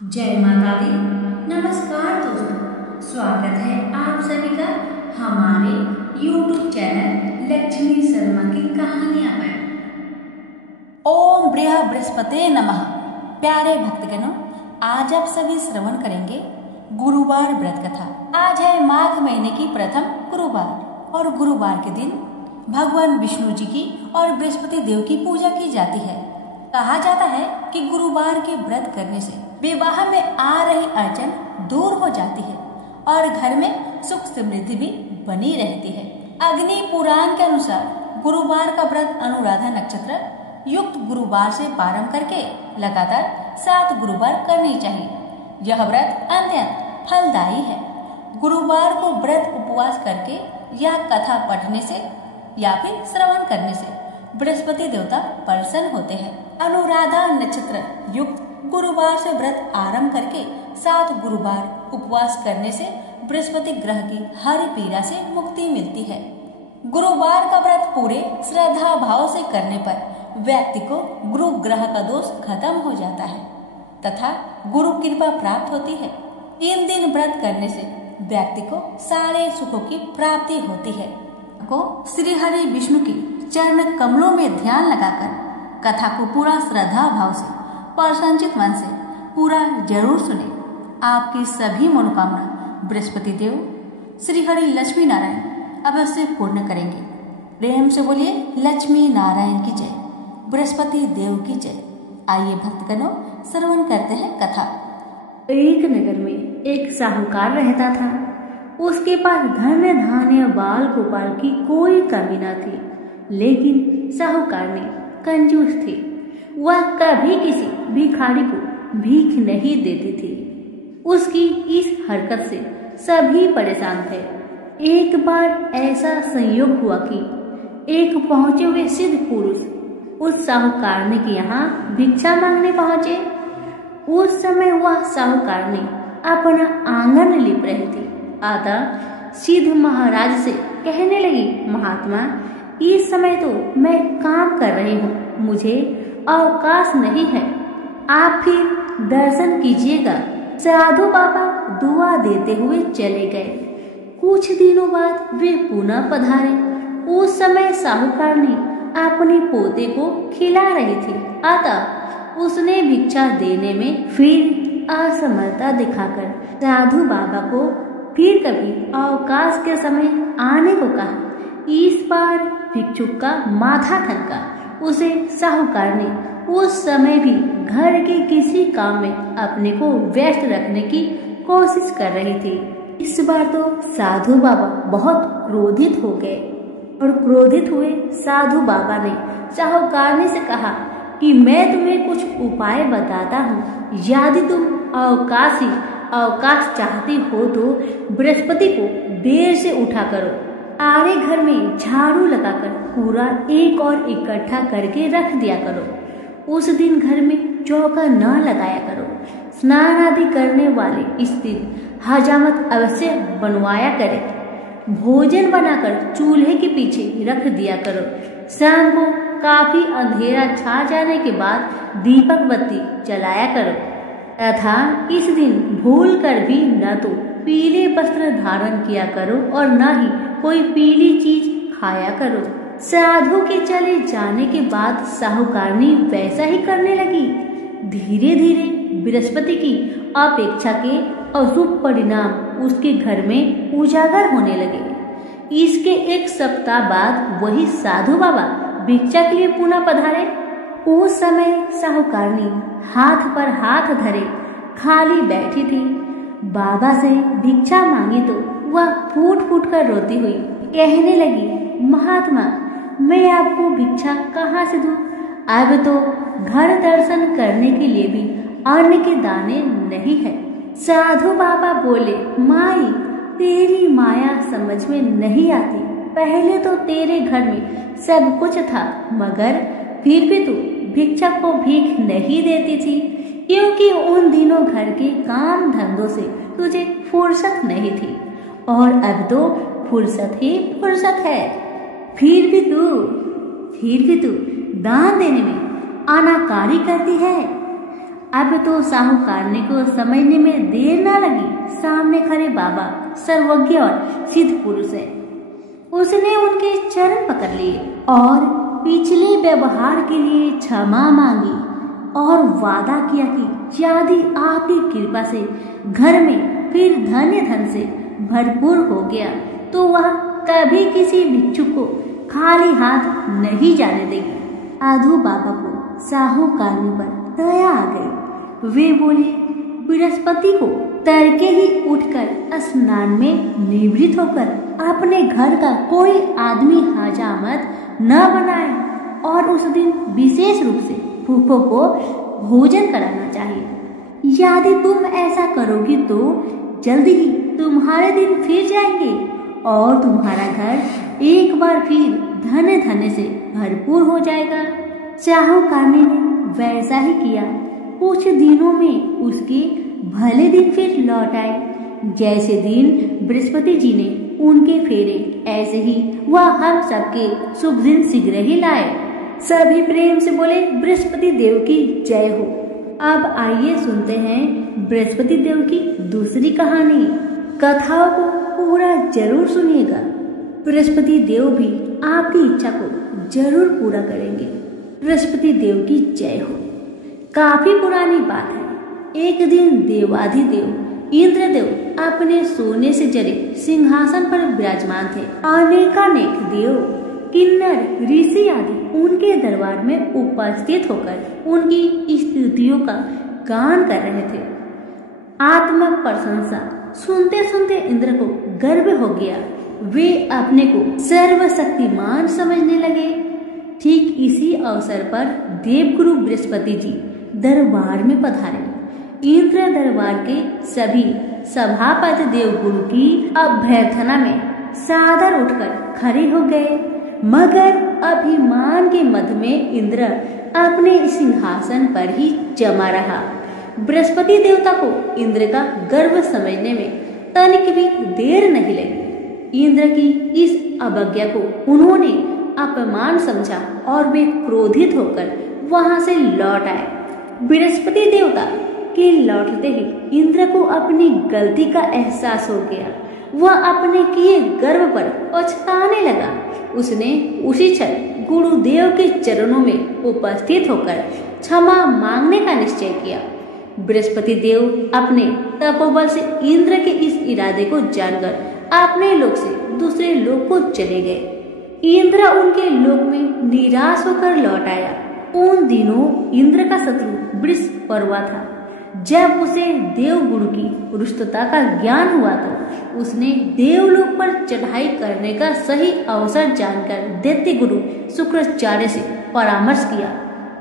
जय माता दी। नमस्कार दोस्तों, स्वागत है आप सभी का हमारे YouTube चैनल लक्ष्मी शर्मा की कहानियां पर। ओम बृहस्पते नमः। प्यारे भक्तगणों, आज आप सभी श्रवण करेंगे गुरुवार व्रत कथा। आज है माघ महीने की प्रथम गुरुवार और गुरुवार के दिन भगवान विष्णु जी की और बृहस्पति देव की पूजा की जाती है। कहा जाता है कि गुरुवार के व्रत करने से विवाह में आ रही अड़चन दूर हो जाती है और घर में सुख समृद्धि भी बनी रहती है। अग्नि पुराण के अनुसार गुरुवार का व्रत अनुराधा नक्षत्र युक्त गुरुवार से प्रारंभ करके लगातार 7 गुरुवार करनी चाहिए। यह व्रत अत्यंत फलदायी है। गुरुवार को व्रत उपवास करके या कथा पढ़ने से या फिर श्रवण करने से बृहस्पति देवता प्रसन्न होते हैं। अनुराधा नक्षत्र युक्त गुरुवार से व्रत आरंभ करके 7 गुरुवार उपवास करने से बृहस्पति ग्रह की हर पीड़ा से मुक्ति मिलती है। गुरुवार का व्रत पूरे श्रद्धा भाव से करने पर व्यक्ति को गुरु ग्रह का दोष खत्म हो जाता है तथा गुरु कृपा प्राप्त होती है। 3 दिन व्रत करने से व्यक्ति को सारे सुखों की प्राप्ति होती है। को श्री हरि विष्णु की चरण कमलों में ध्यान लगाकर कथा को पूरा श्रद्धा भाव से प्रसन्नचित मन से पूरा जरूर सुने। आपकी सभी मनोकामना बृहस्पति देव श्री हरि लक्ष्मी नारायण अवश्य पूर्ण करेंगे। प्रेम से बोलिए लक्ष्मी नारायण की जय, बृहस्पति देव की जय। आइए भक्तगणों, श्रवण करते हैं कथा। एक नगर में एक साहूकार रहता था। उसके पास धन धान्य बाल गोपाल की कोई कमी न थी, लेकिन साहूकार ने कंजूस थी। वह कभी किसी भिखारी को भीख नहीं देती थी। उसकी इस हरकत से सभी परेशान थे। एक बार ऐसा संयोग हुआ कि एक पहुंचे हुए सिद्ध पुरुष उस साहूकारनी के यहाँ भिक्षा मांगने पहुंचे। उस समय वह साहूकारनी अपना आंगन लिप रही थी। अतः सिद्ध महाराज से कहने लगी, महात्मा, इस समय तो मैं काम कर रही हूँ, मुझे अवकाश नहीं है, आप फिर दर्शन कीजिएगा। साधु बाबा दुआ देते हुए चले गए। कुछ दिनों बाद वे पुनः पधारे। उस समय साहूकार ने अपने पोते को खिला रही थी, अतः उसने भिक्षा देने में फिर असमर्थता दिखाकर साधु बाबा को फिर कभी अवकाश के समय आने को कहा। इस बार भिक्षुक का माथा ठनका। उसे साहूकार ने उस समय भी घर के किसी काम में अपने को व्यस्त रखने की कोशिश कर रही थी। इस बार तो साधु बाबा बहुत क्रोधित हो गए और क्रोधित हुए साधु बाबा ने साहूकारनी से कहा कि मैं तुम्हें कुछ उपाय बताता हूँ। यदि तुम अवकाश चाहती हो तो बृहस्पति को देर से उठा करो। आरे घर में झाड़ू लगाकर पूरा एक और इकट्ठा करके रख दिया करो। उस दिन घर में चौका न लगाया करो। स्नान आदि करने वाले इस दिन हजामत अवश्य बनवाया करे। भोजन बनाकर चूल्हे के पीछे रख दिया करो। शाम को काफी अंधेरा छा जाने के बाद दीपक बत्ती जलाया करो तथा इस दिन भूल कर भी न तो पीले वस्त्र धारण किया करो और न ही कोई पीली चीज खाया करो। साधु के चले जाने के बाद साहूकारनी वैसा ही करने लगी। धीरे धीरे बृहस्पति की अपेक्षा के अशुभ परिणाम उसके घर में उजागर होने लगे। इसके 1 सप्ताह बाद वही साधु बाबा भिक्षा के लिए पुनः पधारे। उस समय साहूकारनी हाथ पर हाथ धरे खाली बैठी थी। बाबा से भिक्षा मांगी तो वह फूट फूट कर रोती हुई कहने लगी, महात्मा, मैं आपको भिक्षा कहाँ से दूं? अब तो घर दर्शन करने के लिए भी अन्न के दाने नहीं है। साधु बाबा बोले, माई, तेरी माया समझ में नहीं आती। पहले तो तेरे घर में सब कुछ था, मगर फिर भी तू भिक्षा को भीख नहीं देती थी, क्योंकि उन दिनों घर के काम धंधों से तुझे फुर्सत नहीं थी और अब तो फुर्सत ही फुर्सत है। फिर भी तू दान देने में आनाकानी करती है। अब तो साहूकारनी को समझने में देर न लगी। सामने खड़े बाबा सर्वज्ञ और सिद्ध पुरुष है। उसने उनके चरण पकड़ लिए और पिछले व्यवहार के लिए क्षमा मांगी और वादा किया कि यदि आपकी कृपा से घर में फिर धन्य धन से भरपूर हो गया तो वह कभी किसी भिक्षु को खाली हाथ नहीं जाने देगी। आधू बाबा को साहूकारनी पर दया आ गई। वे बोले, बृहस्पति को तड़के ही उठकर स्नान में निवृत्त होकर अपने घर का कोई आदमी हजामत न बनाए और उस दिन विशेष रूप से फूफो को भोजन कराना चाहिए। यदि तुम ऐसा करोगी तो जल्दी ही तुम्हारे दिन फिर जाएंगे और तुम्हारा घर एक बार फिर धन्य धन्य से भरपूर हो जाएगा। साहूकारनी ने वैसा ही किया। कुछ दिनों में उसके भले दिन फिर लौट आए। जैसे दिन बृहस्पति जी ने उनके फेरे, ऐसे ही वह हम सबके शुभ दिन शीघ्र ही लाए। सभी प्रेम से बोले, बृहस्पति देव की जय हो। अब आइए सुनते हैं बृहस्पति देव की दूसरी कहानी। कथाओं को पूरा जरूर सुनिएगा। बृहस्पति देव भी आपकी इच्छा को जरूर पूरा करेंगे। बृहस्पति देव की जय हो। काफी पुरानी बात है। एक दिन देवाधिदेव इंद्रदेव अपने सोने से जड़े सिंहासन पर विराजमान थे। अनेकानेक देव, किन्नर, ऋषि आदि उनके दरबार में उपस्थित होकर उनकी स्तुतियों का गान कर रहे थे। आत्म प्रशंसा सुनते सुनते इंद्र को गर्व हो गया। वे अपने को सर्वशक्तिमान समझने लगे। ठीक इसी अवसर पर देवगुरु बृहस्पति जी दरबार में पधारे। इंद्र दरबार के सभी सभापति देवगुरु की अभ्यर्थना में सादर उठकर खड़े हो गए, मगर अभिमान के मद में इंद्र अपने सिंहासन पर ही जमा रहा। बृहस्पति देवता को इंद्र का गर्व समझने में तनिक भी देर नहीं लगी। इंद्र की इस अवज्ञा को उन्होंने अपमान समझा और वे क्रोधित होकर वहां से लौट आए। बृहस्पति देवता के लौटते ही इंद्र को अपनी गलती का एहसास हो गया। वह अपने किए गर्व पर पछताने लगा। उसने उसी क्षण गुरुदेव के चरणों में उपस्थित होकर क्षमा मांगने का निश्चय किया। बृहस्पति देव अपने तपोबल से इंद्र के इस इरादे को जानकर अपने लोक से दूसरे लोक को चले गए। इंद्र उनके लोक में निराश होकर लौट आया। उन दिनों इंद्र का शत्रु बृहस्पति था। जब उसे देवगुरु की रुष्टता का ज्ञान हुआ तो उसने देवलोक पर चढ़ाई करने का सही अवसर जानकर दैत्य गुरु शुक्राचार्य से परामर्श किया।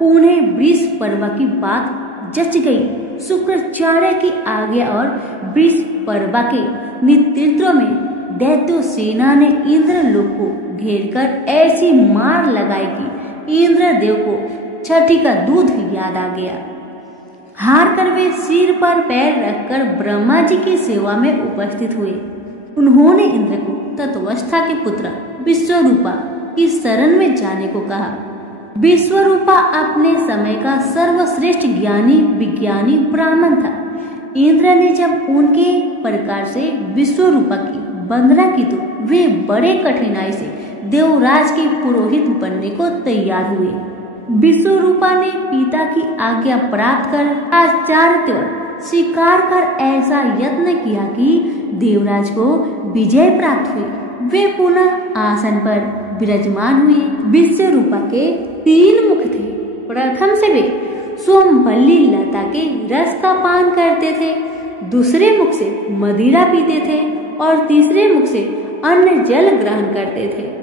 उन्हें बृहस्पति की बात जच गई। शुक्राचार्य की आज्ञा और बृहस्पति के नेतृत्व में दैत्य सेना ने इंद्र लोक को घेरकर ऐसी मार लगाई कि इंद्रदेव को छठी का दूध याद आ गया। हार कर वे सिर पर पैर रखकर ब्रह्मा जी की सेवा में उपस्थित हुए। उन्होंने इंद्र को तत्वस्था के पुत्र विश्वरूपा की शरण में जाने को कहा। विश्वरूपा अपने समय का सर्वश्रेष्ठ ज्ञानी विज्ञानी ब्राह्मण था। इंद्र ने जब उनके प्रकार से विश्वरूपा की वंदना की तो वे बड़े कठिनाई से देवराज के पुरोहित बनने को तैयार हुए। विश्वरूपा ने पिता की आज्ञा प्राप्त कर आचार्यत्व स्वीकार कर ऐसा यत्न किया कि देवराज को विजय प्राप्त हुई। वे पुनः आसन पर विराजमान हुए। विश्वरूपा के 3 मुख थे। प्रथम से वे सोमवल्ली लता के रस का पान करते थे, दूसरे मुख से मदिरा पीते थे और तीसरे मुख से अन्न जल ग्रहण करते थे।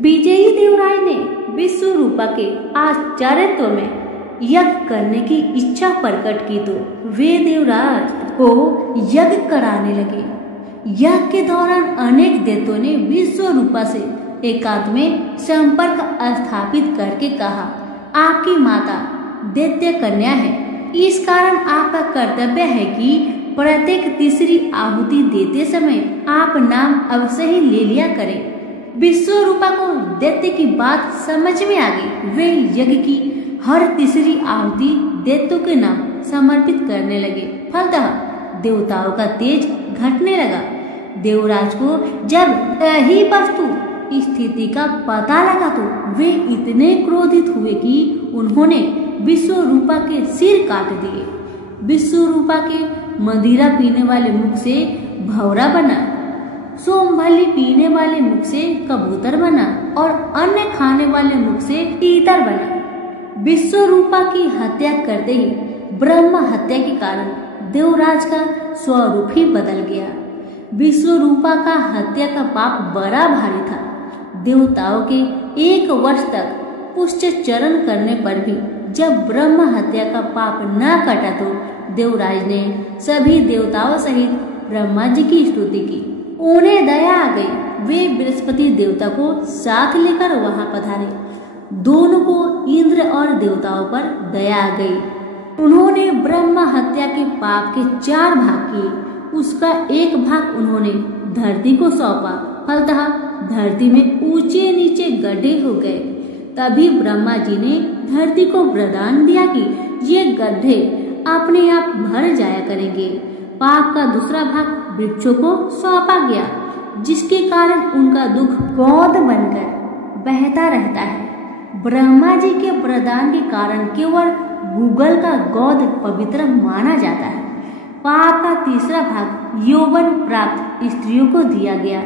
विजयी देवराज ने विश्वरूपा के आचार्यत्व में यज्ञ करने की इच्छा प्रकट की तो वे देवराज को यज्ञ कराने लगे। यज्ञ के दौरान अनेक दैत्यों ने विश्वरूपा से एकांत में संपर्क स्थापित करके कहा, आपकी माता दैत्य कन्या है, इस कारण आपका कर्तव्य है कि प्रत्येक तीसरी आहुति देते समय आप नाम अवश्य ही ले लिया करें। विश्वरूपा को दैत्य की बात समझ में आ गई। वे यज्ञ की हर तीसरी आहुति दैत्यों के नाम समर्पित करने लगे। फलतः देवताओं का तेज घटने लगा। देवराज को जब सही वस्तु स्थिति का पता लगा तो वे इतने क्रोधित हुए कि उन्होंने विश्वरूपा के सिर काट दिए। विश्वरूपा के मदिरा पीने वाले मुख से भौरा बना, सोमभली पीने वाले मुख से कबूतर बना और अन्य खाने वाले मुख से तीतर बना। विश्वरूपा की हत्या करते ही ब्रह्म हत्या के कारण देवराज का स्वरूप ही बदल गया। विश्वरूपा का हत्या का पाप बड़ा भारी था। देवताओं के 1 वर्ष तक पुष्टचरण करने पर भी जब ब्रह्म हत्या का पाप न कटा तो देवराज ने सभी देवताओं सहित ब्रह्मा जी की स्तुति की। उन्हें दया आ गई। वे बृहस्पति देवता को साथ लेकर वहां पधारे। दोनों को इंद्र और देवताओं पर दया आ गई। उन्होंने ब्रह्म हत्या के पाप के 4 भाग किए। उसका 1 भाग उन्होंने धरती को सौंपा। फलतः धरती में ऊंचे नीचे गड्ढे हो गए। तभी ब्रह्मा जी ने धरती को वरदान दिया कि ये गड्ढे अपने आप भर जाया करेंगे। पाप का दूसरा भाग वृक्षों को सौंपा गया, जिसके कारण उनका दुख गोद बनकर बहता रहता है। ब्रह्मा जी के वरदान के कारण केवल गूगल का गोद पवित्र माना जाता है। पाप का तीसरा भाग यौवन प्राप्त स्त्रियों को दिया गया,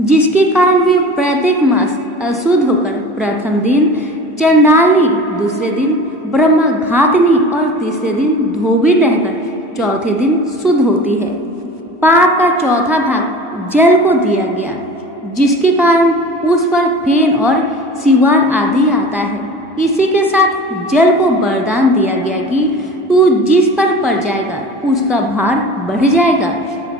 जिसके कारण वे प्रत्येक मास अशुद्ध होकर प्रथम दिन चंडालनी, दूसरे दिन ब्रह्मघातिनी और तीसरे दिन धोबी रहकर चौथे दिन शुद्ध होती है। पाप का चौथा भाग जल को दिया गया, जिसके कारण उस पर फेन और सिवार आदि आता है। इसी के साथ जल को वरदान दिया गया कि तू जिस पर पड़ जाएगा उसका भार बढ़ जाएगा।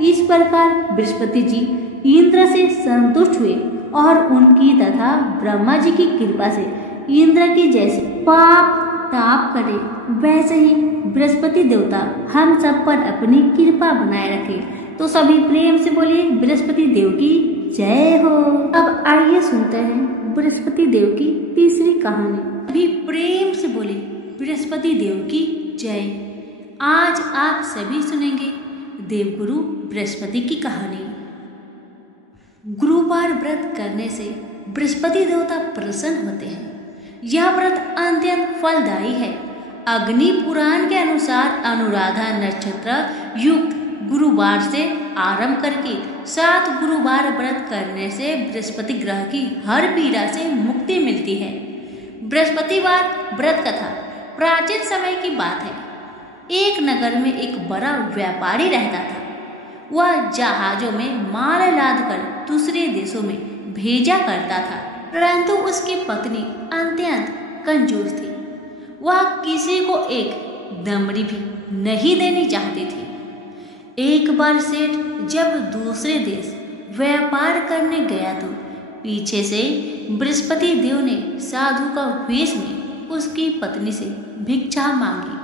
इस प्रकार बृहस्पति जी इंद्र से संतुष्ट हुए और उनकी तथा ब्रह्मा जी की कृपा से इंद्र की जैसे पाप ताप करे, वैसे ही बृहस्पति देवता हम सब पर अपनी कृपा बनाए रखे। तो सभी प्रेम से बोलिए बृहस्पति देव की जय हो। अब आइए सुनते हैं बृहस्पति देव की तीसरी कहानी। सभी प्रेम से बोलिए बृहस्पति देव की जय। आज आप सभी सुनेंगे देवगुरु बृहस्पति की कहानी। गुरुवार व्रत करने से बृहस्पति देवता प्रसन्न होते हैं। यह व्रत अत्यंत फलदायी है। अग्नि पुराण के अनुसार अनुराधा नक्षत्र युक्त गुरुवार से आरंभ करके 7 गुरुवार व्रत करने से बृहस्पति ग्रह की हर पीड़ा से मुक्ति मिलती है। बृहस्पतिवार व्रत कथा प्राचीन समय की बात है। एक नगर में एक बड़ा व्यापारी रहता था। वह जहाजों में माल लादकर दूसरे देशों में भेजा करता था, परंतु उसकी पत्नी अत्यंत कंजूस थी। वह किसी को एक दमड़ी भी नहीं देनी चाहती थी। एक बार सेठ जब दूसरे देश व्यापार करने गया तो पीछे से बृहस्पति देव ने साधु का वेश में उसकी पत्नी से भिक्षा मांगी।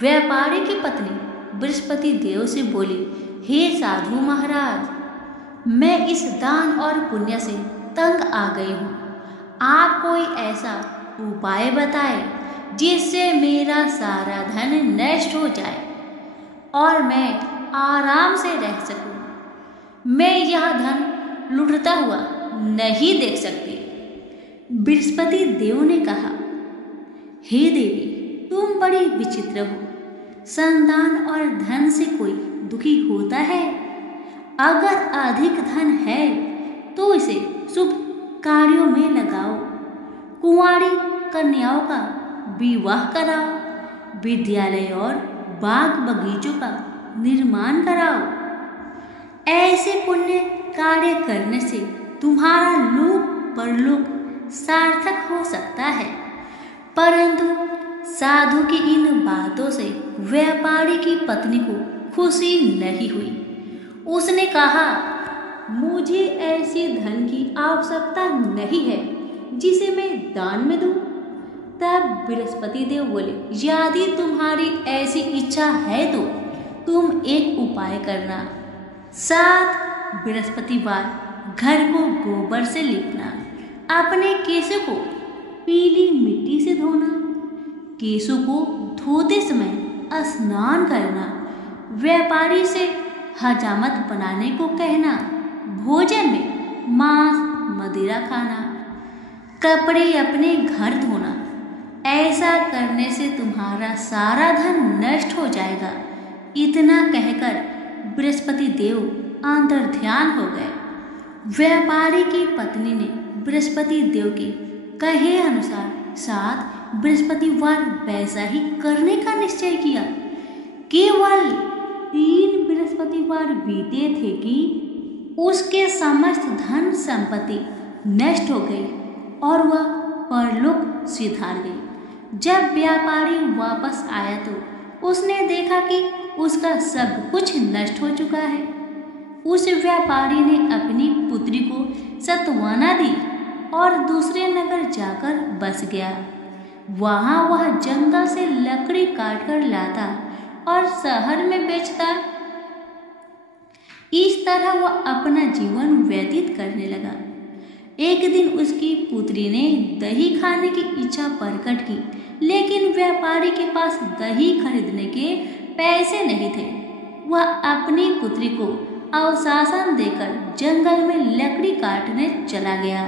व्यापारी की पत्नी बृहस्पति देव से बोली, हे साधु महाराज, मैं इस दान और पुण्य से तंग आ गई हूँ। आप कोई ऐसा उपाय बताए जिससे मेरा सारा धन नष्ट हो जाए और मैं आराम से रह सकूं। मैं यह धन लुटता हुआ नहीं देख सकती। बृहस्पति देव ने कहा, हे देवी, तुम बड़ी विचित्र हो। संतान और धन से कोई दुखी होता है? अगर अधिक धन है तो इसे शुभ कार्यों में लगाओ। कुंवारी कन्याओं का विवाह कराओ। विद्यालय और बाग बगीचों का निर्माण कराओ। ऐसे पुण्य कार्य करने से तुम्हारा लोक परलोक सार्थक हो सकता है। परंतु साधु की इन बातों से व्यापारी की पत्नी को खुशी नहीं हुई। उसने कहा, मुझे ऐसे धन की आवश्यकता नहीं है जिसे मैं दान में दूं। तब बृहस्पति देव बोले, यदि तुम्हारी ऐसी इच्छा है तो तुम एक उपाय करना। 7 बृहस्पतिवार घर को गोबर से लीपना, अपने केशों को पीली मिट्टी से धोना, केशों को धोते समय स्नान करना, व्यापारी से हजामत बनाने को कहना, भोजन में मांस मदिरा खाना, कपड़े अपने घर धोना, ऐसा करने से तुम्हारा सारा धन नष्ट हो जाएगा। इतना कहकर बृहस्पति देव अंतर्ध्यान हो गए। व्यापारी की पत्नी ने बृहस्पति देव के कहे अनुसार 7 बृहस्पतिवार वैसा ही करने का निश्चय किया। केवल 3 बृहस्पतिवार बीते थे कि उसके समस्त धन संपत्ति नष्ट हो गई और वह परलोक सिधार गई। जब व्यापारी वापस आया तो उसने देखा कि उसका सब कुछ नष्ट हो चुका है। उस व्यापारी ने अपनी पुत्री को सत्वाना दी और दूसरे नगर जाकर बस गया। वहां वह जंगल से लकड़ी काटकर लाता और शहर में बेचता। इस तरह वह अपना जीवन व्यतीत करने लगा। एक दिन उसकी पुत्री ने दही खाने की इच्छा प्रकट की, लेकिन व्यापारी के पास दही खरीदने के पैसे नहीं थे। वह अपनी पुत्री को अवशासन देकर जंगल में लकड़ी काटने चला गया।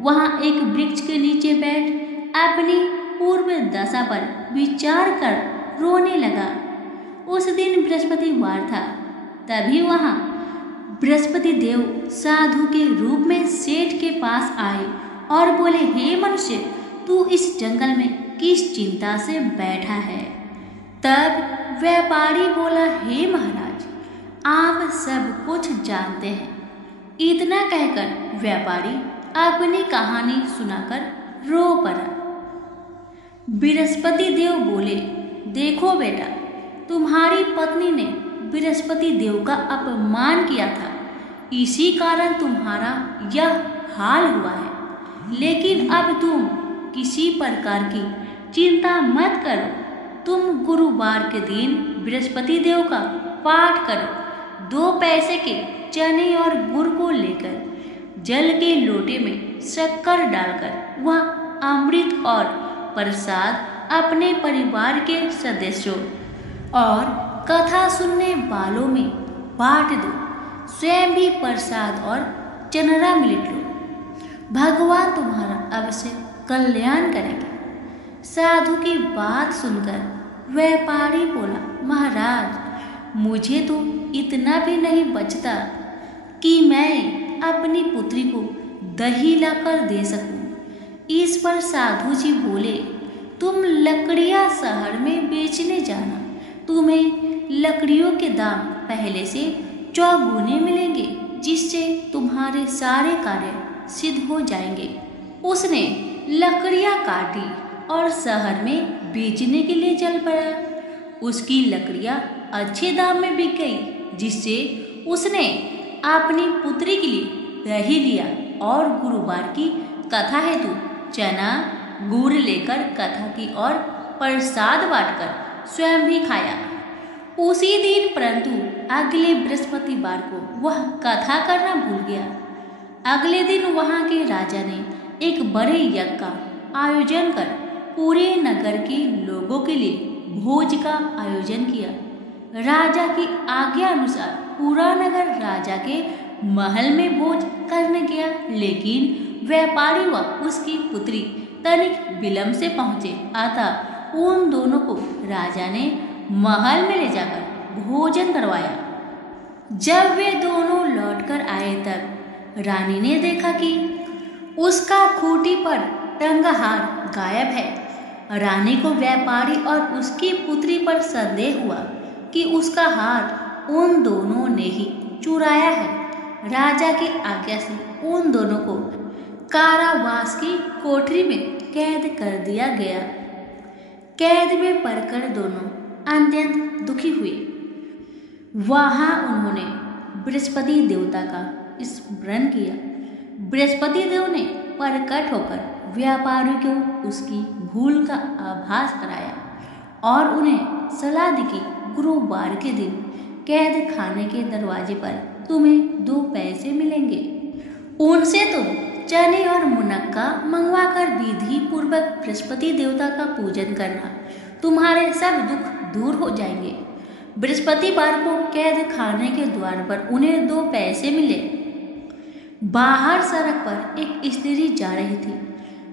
वहां एक वृक्ष के नीचे बैठ अपनी पूर्व दशा पर विचार कर रोने लगा। उस दिन बृहस्पतिवार था। तभी वहां बृहस्पति देव साधु के रूप में सेठ के पास आए और बोले, हे मनुष्य, तू इस जंगल में किस चिंता से बैठा है? तब व्यापारी बोला, हे महाराज, आप सब कुछ जानते हैं। इतना कहकर व्यापारी अपनी कहानी सुनाकर रो पड़ा। बृहस्पति देव बोले, देखो बेटा, तुम्हारी पत्नी ने बृहस्पति देव का अपमान किया था, इसी कारण तुम्हारा यह हाल हुआ है। लेकिन अब तुम किसी प्रकार की चिंता मत करो। तुम गुरुवार के दिन बृहस्पति देव का पाठ करो। 2 पैसे के चने और गुड़ को लेकर जल के लोटे में शक्कर डालकर वह अमृत और प्रसाद अपने परिवार के सदस्यों और कथा सुनने वालों में बांट दो। स्वयं भी प्रसाद और चनरा मिलट लो। भगवान तुम्हारा अवश्य कल्याण करेंगे। साधु की बात सुनकर व्यापारी बोला, महाराज, मुझे तो इतना भी नहीं बचता कि मैं अपनी पुत्री को दही लाकर दे सकूं। इस पर साधु जी बोले, तुम लकड़ियां शहर में बेचने जाना। तुम्हें लकड़ियों के दाम पहले से चौगुने मिलेंगे, जिससे तुम्हारे सारे कार्य सिद्ध हो जाएंगे। उसने लकड़ियां काटी और शहर में बेचने के लिए चल पड़ा। उसकी लकड़ियां अच्छे दाम में बिक गई, जिससे उसने अपनी पुत्री के लिए दही लिया और गुरुवार की कथा हेतु चना गुड़ लेकर कथा की और प्रसाद बांटकर स्वयं भी खाया। उसी दिन परंतु अगले बृहस्पतिवार को वह कथा करना भूल गया। अगले दिन वहां के राजा ने एक बड़े यज्ञ का आयोजन कर पूरे नगर के लोगों के लिए भोज का आयोजन किया। राजा की आज्ञा अनुसार पूरा नगर राजा के महल में भोज करने गया, लेकिन व्यापारी व उसकी पुत्री तनिक विलंब से पहुंचे। अतः उन दोनों को राजा ने महल में ले जाकर भोजन करवाया। जब वे दोनों लौटकर आए तब रानी ने देखा कि उसका खूंटी पर टंगा हार गायब है। रानी को व्यापारी और उसकी पुत्री पर संदेह हुआ कि उसका हार उन दोनों ने ही चुराया है। राजा की आज्ञा से उन दोनों को कारावास की कोठरी में कैद कर दिया गया। कैद में पड़कर दोनों अत्यंत दुखी हुए। वहां उन्होंने बृहस्पति देवता का स्मरण किया। बृहस्पति देव ने प्रकट होकर व्यापारी को उसकी भूल का आभास कराया और उन्हें सलाह दी कि गुरुवार के दिन कैद खाने के दरवाजे पर तुम्हें 2 पैसे मिलेंगे। उनसे तुम चने और मुनक्का मंगवाकर विधि पूर्वक बृहस्पति देवता का पूजन करना, तुम्हारे सब दुख दूर हो जाएंगे। बृहस्पतिवार को कैद खाने के द्वार पर उन्हें 2 पैसे मिले। बाहर सड़क पर एक स्त्री जा रही थी।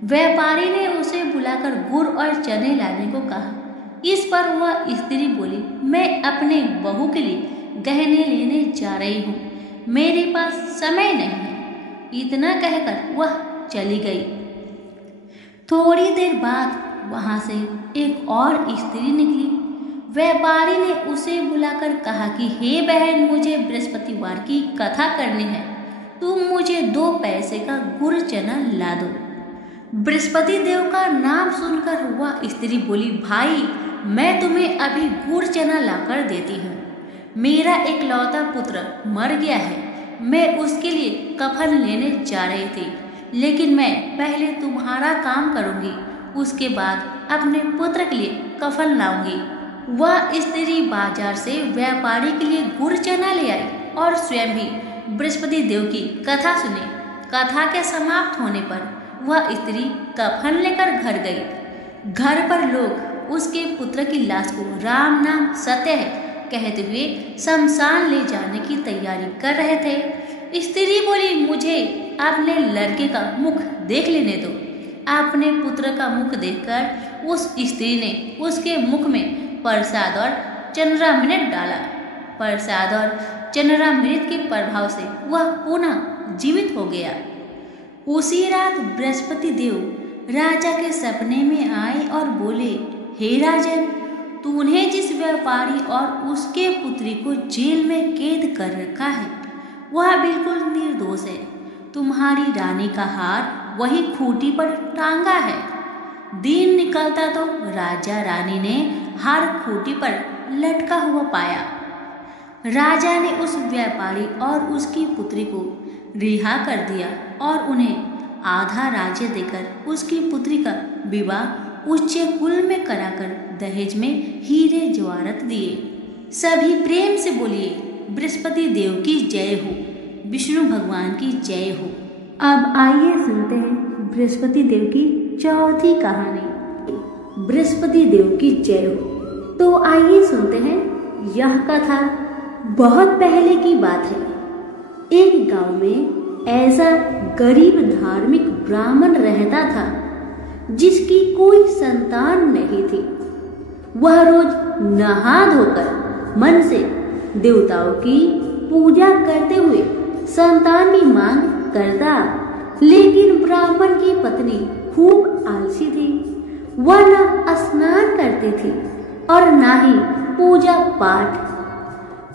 व्यापारी ने उसे बुलाकर गुड़ और चने लाने को कहा। इस पर वह स्त्री बोली, मैं अपने बहू के लिए गहने लेने जा रही हूँ, मेरे पास समय नहीं है। इतना कहकर वह चली गई। थोड़ी देर बाद वहां से एक और स्त्री निकली। व्यापारी ने उसे बुलाकर कहा कि हे बहन, मुझे बृहस्पतिवार की कथा करनी है, तुम मुझे 2 पैसे का गुड़ चना ला दो। बृहस्पति देव का नाम सुनकर वह स्त्री बोली, भाई मैं तुम्हें अभी गुड़ चना लाकर देती हूँ। मेरा एकलौता पुत्र मर गया है, मैं उसके लिए कफन लेने जा रही थी, लेकिन मैं पहले तुम्हारा काम करूँगी, उसके बाद अपने पुत्र के लिए कफन लाऊंगी। वह स्त्री बाजार से व्यापारी के लिए गुड़ चना ले आई और स्वयं भी बृहस्पति देव की कथा सुनी। कथा के समाप्त होने पर वह स्त्री कफन लेकर घर गई। घर पर लोग उसके पुत्र की लाश को राम नाम सत्य है कहते हुए शमशान ले जाने की तैयारी कर रहे थे। स्त्री बोली, मुझे अपने लड़के का मुख देख लेने दो। अपने पुत्र का मुख देखकर उस स्त्री ने उसके मुख में प्रसाद और चंद्रामृत डाला। प्रसाद और चंद्रामृत के प्रभाव से वह पुनः जीवित हो गया। उसी रात बृहस्पति देव राजा के सपने में आए और बोले, हे राजन, तूने जिस व्यापारी और उसके पुत्री को जेल में कैद कर रखा है वह बिल्कुल निर्दोष है। तुम्हारी रानी का हार वही खूंटी पर टांगा है। दिन निकलता तो राजा रानी ने हार खूंटी पर लटका हुआ पाया। राजा ने उस व्यापारी और उसकी पुत्री को रिहा कर दिया और उन्हें आधा राज्य देकर उसकी पुत्री का विवाह उच्च कुल में कराकर दहेज में हीरे जवाहरात दिए। सभी प्रेम से बोलिए, बृहस्पति देव की जय हो, विष्णु भगवान की जय हो। अब आइए सुनते हैं बृहस्पति देव की चौथी कहानी, बृहस्पति देव की जय हो। तो आइए सुनते हैं यह कथा। बहुत पहले की बात है। एक गांव में ऐसा गरीब धार्मिक ब्राह्मण रहता था जिसकी कोई संतान नहीं थी। वह रोज नहा धोकर मन से देवताओं की पूजा करते हुए संतान की मांग करता, लेकिन ब्राह्मण की पत्नी खूब आलसी थी। वह न स्नान करती थी और न ही पूजा पाठ।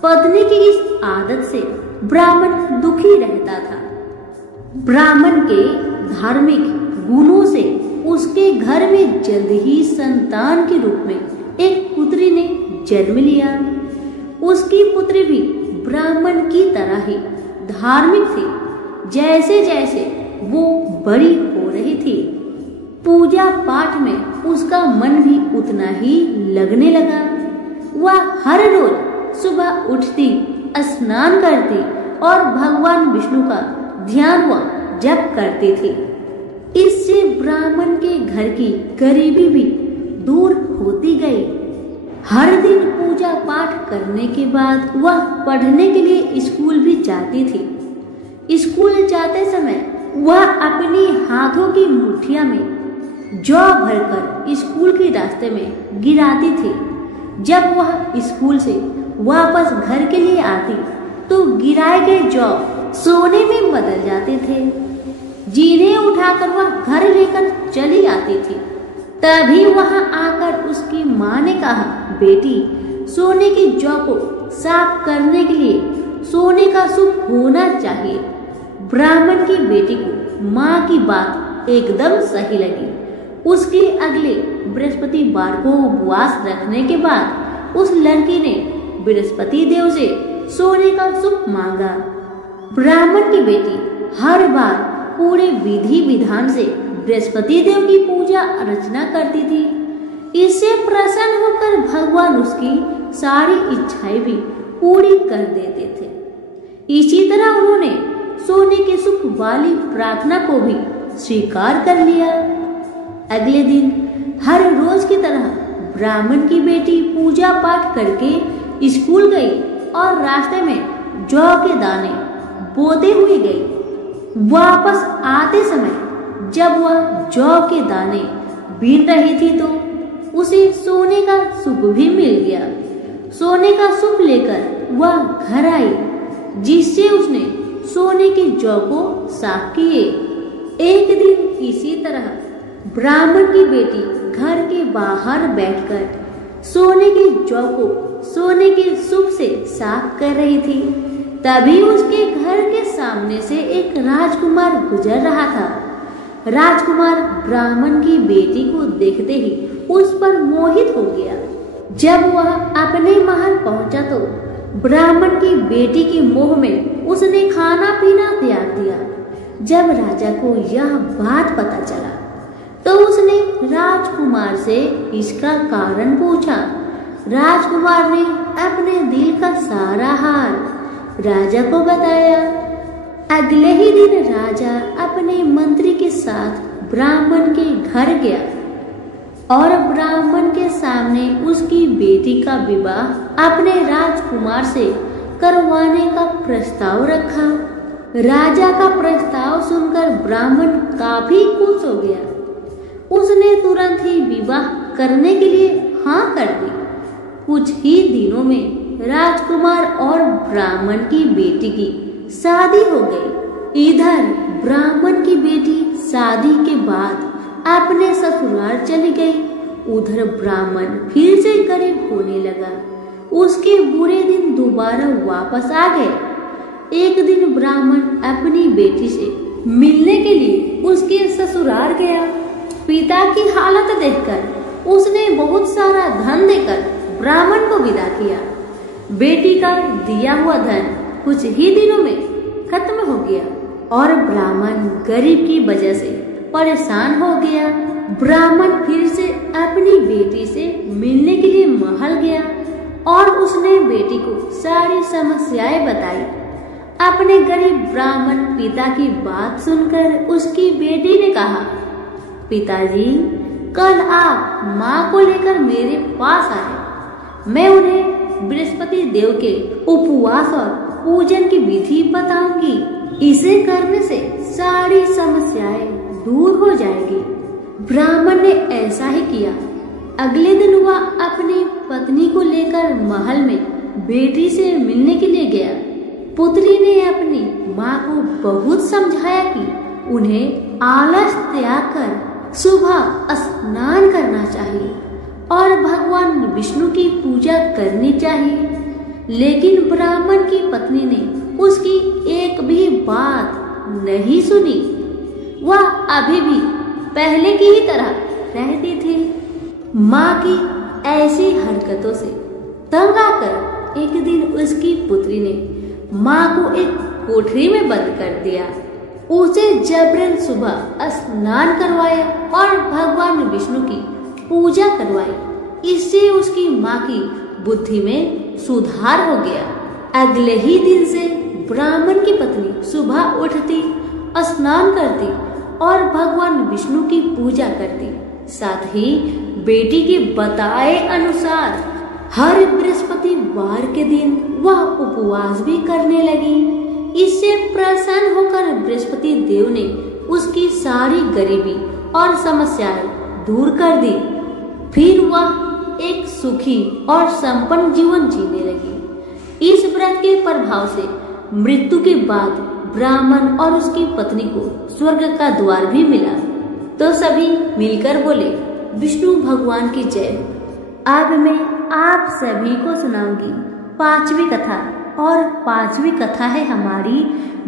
पत्नी की इस आदत से ब्राह्मण दुखी रहता था। ब्राह्मण के धार्मिक गुणों से उसके घर में जल्द ही संतान के रूप में एक पुत्री ने जन्म लिया। उसकी पुत्री भी ब्राह्मण की तरह ही धार्मिक थी। जैसे जैसे वो बड़ी हो रही थी, पूजा पाठ में उसका मन भी उतना ही लगने लगा। वह हर रोज सुबह उठती, स्नान करती और भगवान विष्णु का ध्यान व जप करती थी। इससे ब्राह्मण के घर की गरीबी भी दूर होती गई। हर दिन पूजा पाठ करने के बाद वह पढ़ने के लिए स्कूल भी जाती थी। स्कूल जाते समय वह अपनी हाथों की मुट्ठियां में जौ भरकर स्कूल के रास्ते में गिराती थी। जब वह स्कूल से वापस घर के लिए आती तो गिराए गए जौ सोने में बदल जाते थे, जिन्हें उठाकर वह घर लेकर चली आती थी। तभी वहां आकर उसकी माँ ने कहा, बेटी, सोने की जौ को साफ करने के लिए सोने का सूप होना चाहिए। ब्राह्मण की बेटी को माँ की बात एकदम सही लगी। उसके अगले बृहस्पतिवार को उपवास रखने के बाद उस लड़की ने बृहस्पति देव से सोने का सूप मांगा। ब्राह्मण की बेटी हर बार पूरे विधि विधान से बृहस्पति देव की पूजा अर्चना करती थी। इससे प्रसन्न होकर भगवान उसकी सारी इच्छाएं भी पूरी कर देते थे। इसी तरह उन्होंने सोने के सुख वाली प्रार्थना को भी स्वीकार कर लिया। अगले दिन हर रोज की तरह ब्राह्मण की बेटी पूजा पाठ करके स्कूल गई और रास्ते में जौ के दाने बोते हुए गई। वापस आते समय जब वह जौ के दाने बीन रही थी तो उसे सोने का सुप भी मिल गया। सोने का सुप लेकर वह घर आई, जिससे उसने सोने के जौ को साफ किए। एक दिन इसी तरह ब्राह्मण की बेटी घर के बाहर बैठकर सोने के जौ को सोने के सुप से साफ कर रही थी। तभी उसके घर के सामने से एक राजकुमार गुजर रहा था। राजकुमार ब्राह्मण की बेटी को देखते ही उस पर मोहित हो गया। जब वह अपने महल पहुंचा तो ब्राह्मण की बेटी के मुंह में उसने खाना पीना त्याग दिया। जब राजा को यह बात पता चला तो उसने राजकुमार से इसका कारण पूछा। राजकुमार ने अपने दिल का सारा हाल राजा को बताया। अगले ही दिन राजा अपने मंत्री के साथ ब्राह्मण के घर गया और ब्राह्मण के सामने उसकी बेटी का विवाह अपने राजकुमार से करवाने का प्रस्ताव रखा। राजा का प्रस्ताव सुनकर ब्राह्मण काफी खुश हो गया। उसने तुरंत ही विवाह करने के लिए हाँ कर दी। कुछ ही दिनों में राजकुमार और ब्राह्मण की बेटी की शादी हो गई। इधर ब्राह्मण की बेटी शादी के बाद अपने ससुराल चली गई। उधर ब्राह्मण फिर से गरीब होने लगा। उसके बुरे दिन दोबारा वापस आ गए। एक दिन ब्राह्मण अपनी बेटी से मिलने के लिए उसके ससुराल गया। पिता की हालत देखकर उसने बहुत सारा धन देकर ब्राह्मण को विदा किया। बेटी का दिया हुआ धन कुछ ही दिनों में खत्म हो गया और ब्राह्मण गरीब की वजह से परेशान हो गया। ब्राह्मण फिर से अपनी बेटी से मिलने के लिए महल गया और उसने बेटी को सारी समस्याएं बताई। अपने गरीब ब्राह्मण पिता की बात सुनकर उसकी बेटी ने कहा, पिताजी, कल आप माँ को लेकर मेरे पास आए। मैं उन्हें बृहस्पति देव के उपवास और पूजन की विधि बताऊंगी। इसे करने से सारी समस्याएं दूर हो जाएगी। ब्राह्मण ने ऐसा ही किया। अगले दिन वह अपनी पत्नी को लेकर महल में बेटी से मिलने के लिए गया। पुत्री ने अपनी माँ को बहुत समझाया कि उन्हें आलस त्याग कर सुबह स्नान करना चाहिए और भगवान विष्णु की पूजा करनी चाहिए। लेकिन ब्राह्मण की पत्नी ने उसकी एक भी बात नहीं सुनी। वह अभी भी पहले की ही तरह रहती थी। माँ की ऐसी हरकतों से तंग आकर एक दिन उसकी पुत्री ने माँ को एक कोठरी में बंद कर दिया। उसे जबरन सुबह स्नान करवाया और भगवान विष्णु की पूजा करवाई। इससे उसकी माँ की बुद्धि में सुधार हो गया। अगले ही दिन से ब्राह्मण की पत्नी सुबह उठती, स्नान करती और भगवान विष्णु की पूजा करती। साथ ही बेटी के बताए अनुसार हर बृहस्पतिवार के दिन वह उपवास भी करने लगी। इससे प्रसन्न होकर बृहस्पति देव ने उसकी सारी गरीबी और समस्याएं दूर कर दी। फिर वह एक सुखी और संपन्न जीवन जीने लगी। इस व्रत के प्रभाव से मृत्यु के बाद ब्राह्मण और उसकी पत्नी को स्वर्ग का द्वार भी मिला। तो सभी मिलकर बोले, विष्णु भगवान की जय। अब मैं आप सभी को सुनाऊंगी पांचवी कथा। और पांचवी कथा है हमारी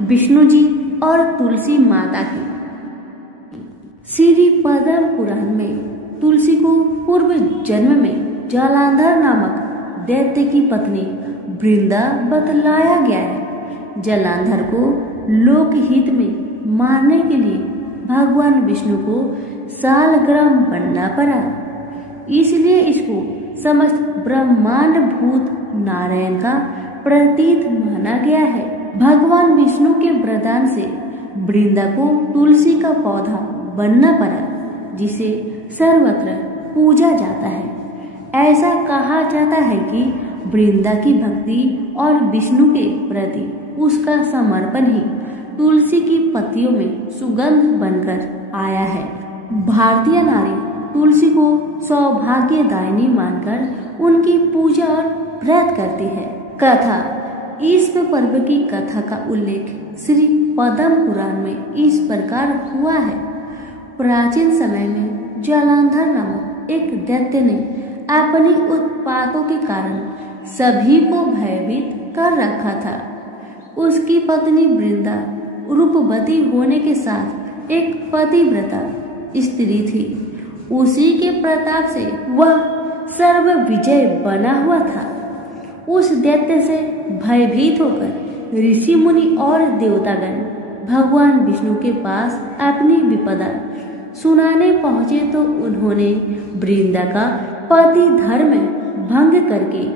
विष्णु जी और तुलसी माता की। श्री पद्म पुराण में तुलसी को पूर्व जन्म में जालंधर नामक दैत्य की पत्नी वृंदा बतलाया गया है। जालंधर को लोकहित में मारने के लिए भगवान विष्णु को सालग्राम बनना पड़ा। इसलिए इसको समस्त ब्रह्मांड भूत नारायण का प्रतीक माना गया है। भगवान विष्णु के वरदान से वृंदा को तुलसी का पौधा बनना पड़ा, जिसे सर्वत्र पूजा जाता है। ऐसा कहा जाता है कि वृंदा की भक्ति और विष्णु के प्रति उसका समर्पण ही तुलसी की पत्तियों में सुगंध बनकर आया है। भारतीय नारी तुलसी को सौभाग्यदायिनी मानकर उनकी पूजा और व्रत करती है। कथा ईश्वर पर्व की कथा का उल्लेख श्री पद्म पुराण में इस प्रकार हुआ है। प्राचीन समय में जलांधर नामक एक दैत्य ने अपनी उत्पातों के कारण सभी को भयभीत कर रखा था। उसकी पत्नी वृंदा रूपवती होने के साथ एक पतिव्रता स्त्री थी। उसी के प्रताप से वह सर्व विजय बना हुआ था। उस दैत्य से भयभीत होकर ऋषि मुनि और देवतागण भगवान विष्णु के पास अपनी विपदा सुनाने पहुंचे तो उन्होंने वृंदा का पति धर्म भंग करके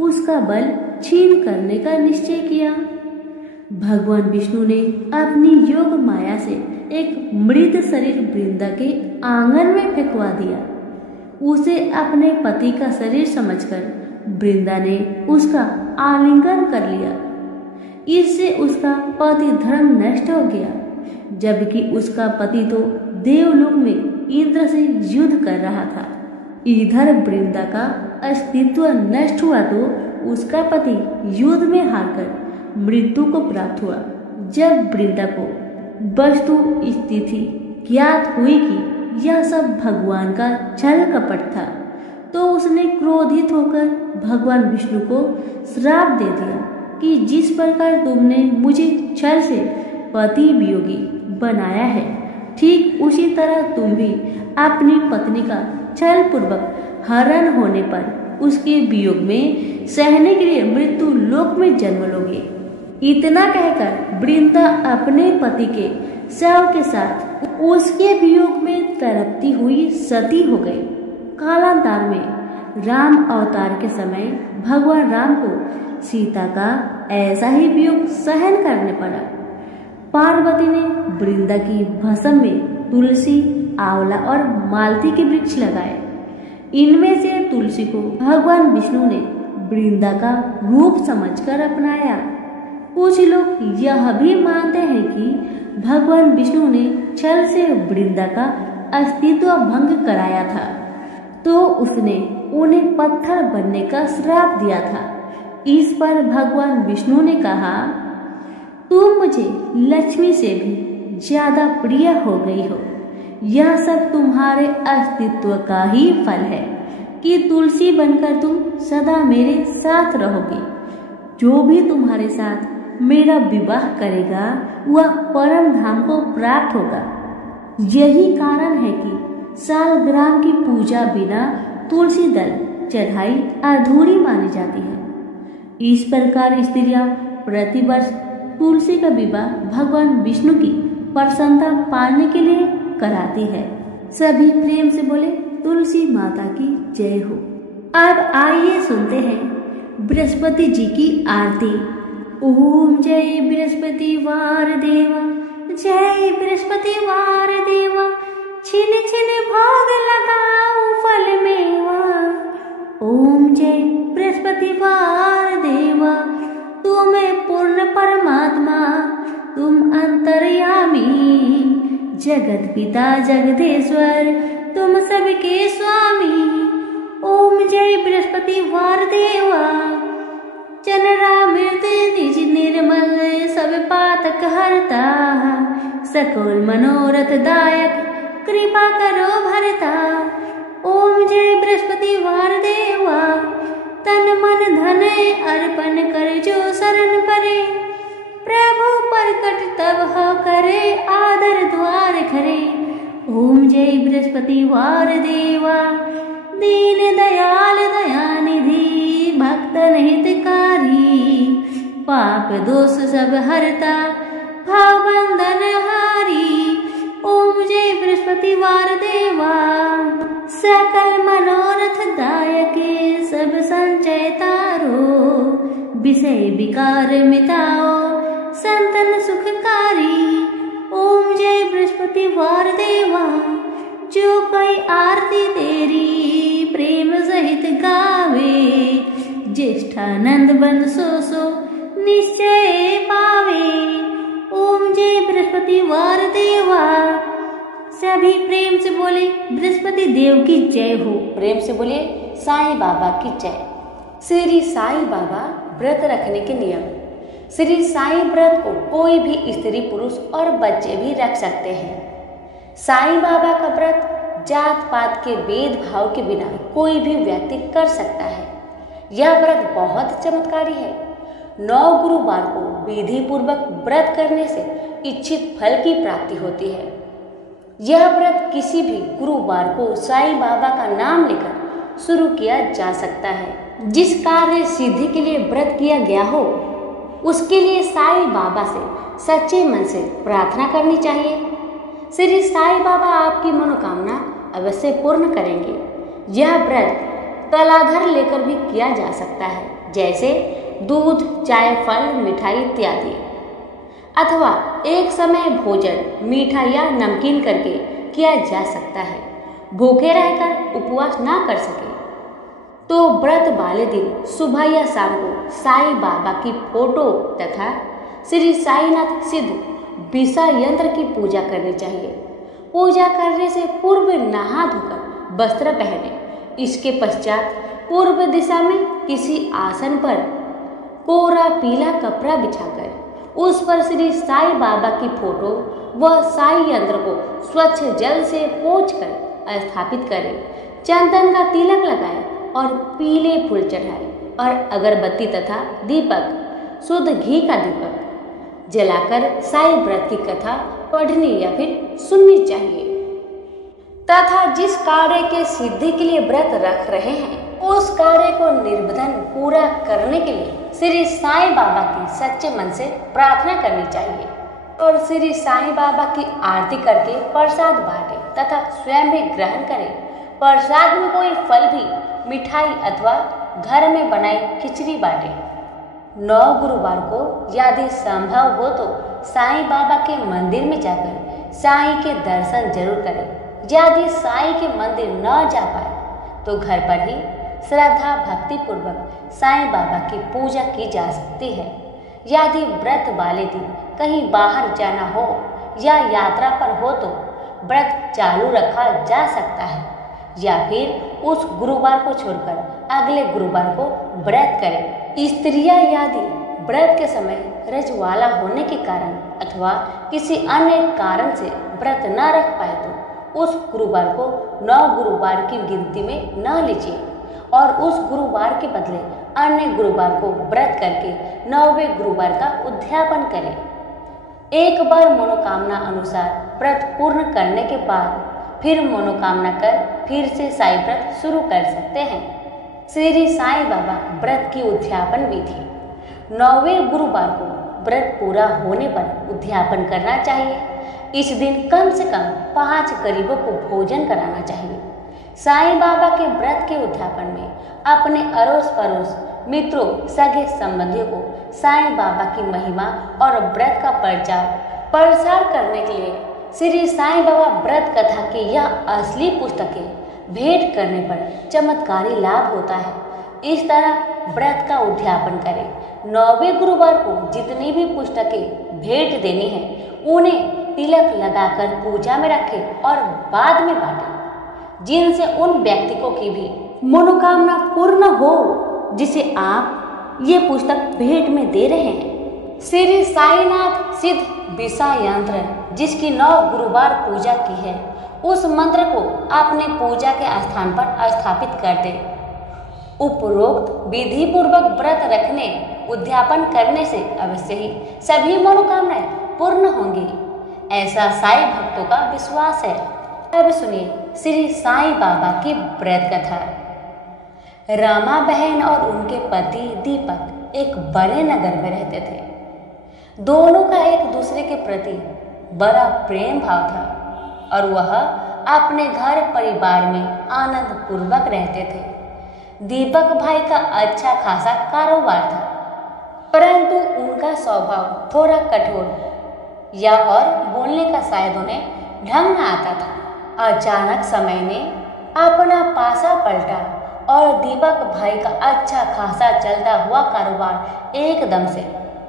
उसका बल छीन करने का निश्चय किया। भगवान विष्णु ने अपनी योग माया से एक मृत शरीर वृंदा के आंगन में फेंकवा दिया। उसे अपने पति का शरीर समझकर वृंदा ने उसका आलिंगन कर लिया। इससे उसका पति धर्म नष्ट हो गया, जबकि उसका पति तो देवलोक में इंद्र से युद्ध कर रहा था। इधर वृंदा का अस्तित्व नष्ट हुआ तो उसका पति युद्ध में हारकर मृत्यु को प्राप्त हुआ। जब वृंदा को वस्तु स्थिति ज्ञात हुई कि यह सब भगवान का छल कपट था, तो उसने क्रोधित होकर भगवान विष्णु को श्राप दे दिया कि जिस प्रकार तुमने मुझे छल से पति वियोगी बनाया है, ठीक उसी तरह तुम भी अपनी पत्नी का छल पूर्वक हरण होने पर उसके वियोग में सहने के लिए मृत्यु लोक में जन्म लोगे। इतना कहकर वृंदा अपने पति के शव के साथ उसके वियोग में तड़पती हुई सती हो गई। कालांतर में राम अवतार के समय भगवान राम को सीता का ऐसा ही वियोग सहन करने पड़ा। पार्वती ने वृंदा की भस्म में तुलसी, आंवला और मालती के वृक्ष लगाए। इनमें से तुलसी को भगवान विष्णु ने वृंदा का रूप समझकर अपनाया। कुछ लोग यह भी मानते हैं कि भगवान विष्णु ने छल से वृंदा का अस्तित्व भंग कराया था, तो उसने उन्हें पत्थर बनने का श्राप दिया था। इस पर भगवान विष्णु ने कहा, तुम मुझे लक्ष्मी से भी ज्यादा प्रिय हो गई हो। यह सब तुम्हारे अस्तित्व का ही फल है कि तुलसी बनकर तुम सदा मेरे साथ रहोगे। जो भी तुम्हारे साथ मेरा विवाह करेगा वह परम धाम को प्राप्त होगा। यही कारण है कि सालग्राम की पूजा बिना तुलसी दल चढ़ाई अधूरी मानी जाती है। इस प्रकार स्त्रियां प्रतिवर्ष तुलसी का विवाह भगवान विष्णु की प्रसन्नता पाने के लिए कराती है। सभी प्रेम से बोले तुलसी माता की जय हो। अब आइए सुनते हैं बृहस्पति जी की आरती। ओम जय बृहस्पति वार देवा, जय बृहस्पति वार देवा, छिन छिन भोग लगाओ फल मेवा। ओम जय बृहस्पति वार देवा, तुम पूर्ण परमात्मा, तुम अंतर्यामी, जगत पिता जगदीश्वर, तुम सबके स्वामी। ओम जय बृहस्पति वार देवा, चनरा मृत निज निर्मल, सब पातक हरता, सकल मनोरथ दायक, कृपा करो भरता। ओम जय बृहस्पति वार देवा, तन मन धन अर्पण कर जो शरण परे, प्रभु प्रकट तब हो करे, आदर द्वार खरे। ओम जय बृहस्पति वार देवा, दीन दयाल दयानिधि, भक्त हितकारी, पाप दोष सब हरता, भाव बंधन हारी। ओम जय बृहस्पति वार देवा, सकल मनोरथ दायक, सब संचय तारो, विषय विकार मिटाओ, संतन सुखकारी। ओम जय बृहस्पति वार देवा, जो कोई आरती तेरी प्रेम सहित गावे। ज्येष्ठानंद बन सो निश्चय पावे। ओम जय बृहस्पति वार देवा। सभी प्रेम से बोले बृहस्पति देव की जय हो। प्रेम से बोले साईं बाबा की जय। श्री साईं बाबा व्रत रखने के नियम। श्री साईं व्रत को कोई भी स्त्री पुरुष और बच्चे भी रख सकते हैं। साईं बाबा का व्रत जात पात के भेदभाव के बिना कोई भी व्यक्ति कर सकता है। यह व्रत बहुत चमत्कारी है। 9 गुरुवार को विधि पूर्वक व्रत करने से इच्छित फल की प्राप्ति होती है। यह व्रत किसी भी गुरुवार को साईं बाबा का नाम लेकर शुरू किया जा सकता है। जिस कार्य सिद्धि के लिए व्रत किया गया हो उसके लिए साईं बाबा से सच्चे मन से प्रार्थना करनी चाहिए। श्री साईं बाबा आपकी मनोकामना अवश्य पूर्ण करेंगे। यह व्रत तलाधर लेकर भी किया जा सकता है, जैसे दूध, चाय, फल, मिठाई इत्यादि, अथवा एक समय भोजन मीठा या नमकीन करके किया जा सकता है। भूखे रहकर उपवास ना कर सके तो व्रत वाले दिन सुबह या शाम को साईं बाबा की फोटो तथा श्री साईनाथ सिद्ध बिसा यंत्र की पूजा करनी चाहिए। पूजा करने से पूर्व नहा धोकर वस्त्र पहने। इसके पश्चात पूर्व दिशा में किसी आसन पर कोरा पीला कपड़ा बिछाकर उस पर श्री साईं बाबा की फोटो व साईं यंत्र को स्वच्छ जल से पोंछकर स्थापित करें। चंदन का तिलक लगाएं और पीले फूल चढ़ाएं और अगरबत्ती तथा दीपक, शुद्ध घी का दीपक जलाकर साईं व्रत की कथा पढ़नी या फिर सुननी चाहिए। तथा जिस कार्य के सिद्धि के लिए व्रत रख रहे हैं उस कार्य को निर्विघ्न पूरा करने के लिए श्री साईं बाबा की सच्चे मन से प्रार्थना करनी चाहिए और श्री साईं बाबा की आरती करके प्रसाद बांटे तथा स्वयं भी ग्रहण करें। प्रसाद में कोई फल भी, मिठाई अथवा घर में बनाई खिचड़ी बांटे। 9 गुरुवार को यदि संभव हो तो साईं बाबा के मंदिर में जाकर साईं के दर्शन जरूर करें। यदि साईं के मंदिर न जा पाए तो घर पर ही श्रद्धा भक्ति पूर्वक साईं बाबा की पूजा की जा सकती है। यदि व्रत वाले दिन कहीं बाहर जाना हो या यात्रा पर हो तो व्रत चालू रखा जा सकता है या फिर उस गुरुवार को छोड़कर अगले गुरुवार को व्रत करें। स्त्रियां यदि व्रत के समय रजवाला होने के कारण अथवा किसी अन्य कारण से व्रत न रख पाए तो उस गुरुवार को 9 गुरुवार की गिनती में न लीजिए और उस गुरुवार के बदले अन्य गुरुवार को व्रत करके 9वें गुरुवार का उद्यापन करें। एक बार मनोकामना अनुसार व्रत पूर्ण करने के बाद फिर मनोकामना कर फिर से साईं व्रत शुरू कर सकते हैं। श्री साईं बाबा व्रत की उद्यापन विधि। 9वें गुरुवार को व्रत पूरा होने पर उद्यापन करना चाहिए। इस दिन कम से कम 5 गरीबों को भोजन कराना चाहिए। साईं बाबा के व्रत के उद्यापन में अपने अड़ोस पड़ोस, मित्रों, सगे संबंधियों को साईं बाबा की महिमा और व्रत का प्रसार करने के लिए श्री साईं बाबा व्रत कथा की यह असली पुस्तकें भेंट करने पर चमत्कारी लाभ होता है। इस तरह व्रत का उद्यापन करें। 9वें गुरुवार को जितनी भी पुस्तकें भेंट देनी है उन्हें तिलक लगाकर पूजा में रखें और बाद में बांटें, जिनसे उन व्यक्तियों की भी मनोकामना पूर्ण हो जिसे आप ये पुस्तक भेंट में दे रहे हैं। श्री साईनाथ सिद्ध बिसा यंत्र जिसकी 9 गुरुवार पूजा की है उस मंत्र को अपने पूजा के स्थान पर स्थापित कर दे। उपरोक्त विधि पूर्वक व्रत रखने उद्यापन करने से अवश्य ही सभी मनोकामनाएं पूर्ण होंगी, ऐसा साईं भक्तों का विश्वास है। अब सुनिए श्री साईं बाबा की व्रत कथा। रामा बहन और उनके पति दीपक एक बड़े नगर में रहते थे। दोनों का एक दूसरे के प्रति बड़ा प्रेम भाव था और वह अपने घर परिवार में आनंद पूर्वक रहते थे। दीपक भाई का अच्छा खासा कारोबार था। परंतु उनका स्वभाव थोड़ा कठोर या और बोलने का शायद उन्हें ढंग न आता था। अचानक समय ने अपना पासा पलटा और दीपक भाई का अच्छा खासा चलता हुआ कारोबार एकदम से